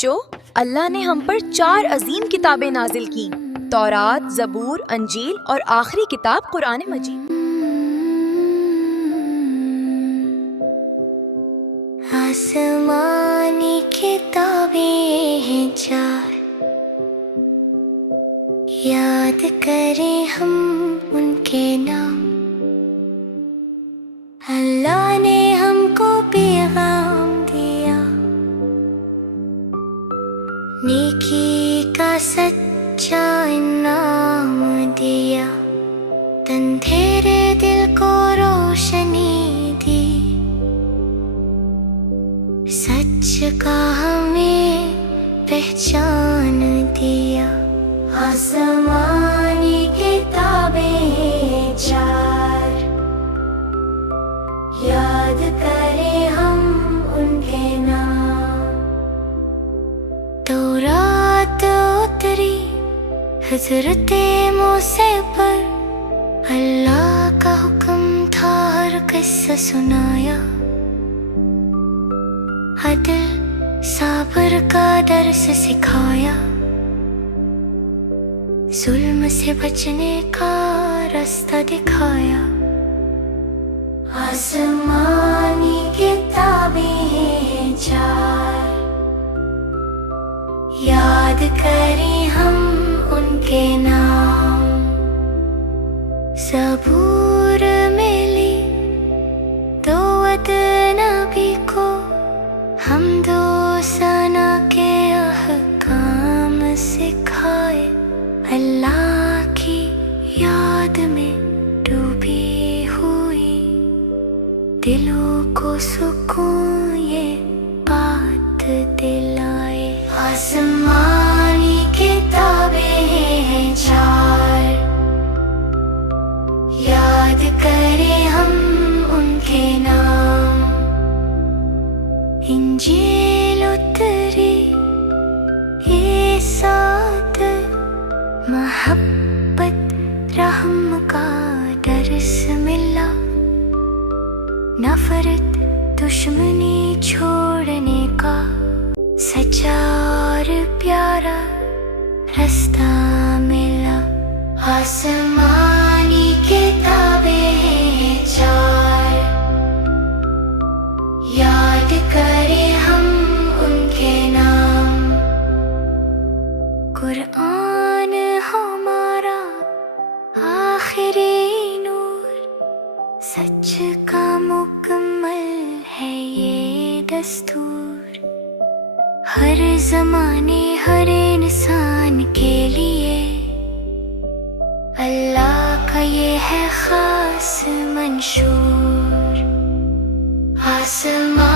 बच्चों, अल्लाह ने हम पर 4 अजीम किताबें नाजिल की, तौरात, ज़बूर, अंजील और आखिरी किताब कुरान मजीद। आसमानी किताबें हैं 4, याद करें हम उनके नाम। अल्लाह ने हमको पैगाम दिया, नेकी का सच्चा इनाम दिया, अंधेरे दिल को रोशनी दी, सच का हमें पहचान दिया। आसमानी किताबें 4, याद करें हम उनके नाम। तौरात उतरी हज़रते मूसा पर, अल्लाह का हुक्म था हर किस्सा सुनाया। अदल साबर का दर्स सिखाया, जुल्म से बचने का रास्ता दिखाया। आसमानी किताबें हैं 4, याद करें हम उनके नाम। ज़बूर मिली दाऊद नबी को, हम दो सना के अहकाम सिखाए। अल्लाह की याद में डूबी हुई दिलों को सुकून ये बात दिलाए। आसमानी किताबें हैं 4, याद करें हम उनके नाम। इंजील उतरी ये साथ, मोहब्बत रहम का दर्स मिला। नफरत दुश्मनी छोड़ने का सच्चा और प्यारा रास्ता मिला। आसमानी किताबें हैं 4, याद करें हम उनके नाम। कुरान हमारा आखिरी नूर, सच का मुकम्मल है ये दस्तूर। हर ज़माने हर इंसान के लिए अल्लाह का ये है खास मंशूर। आसमान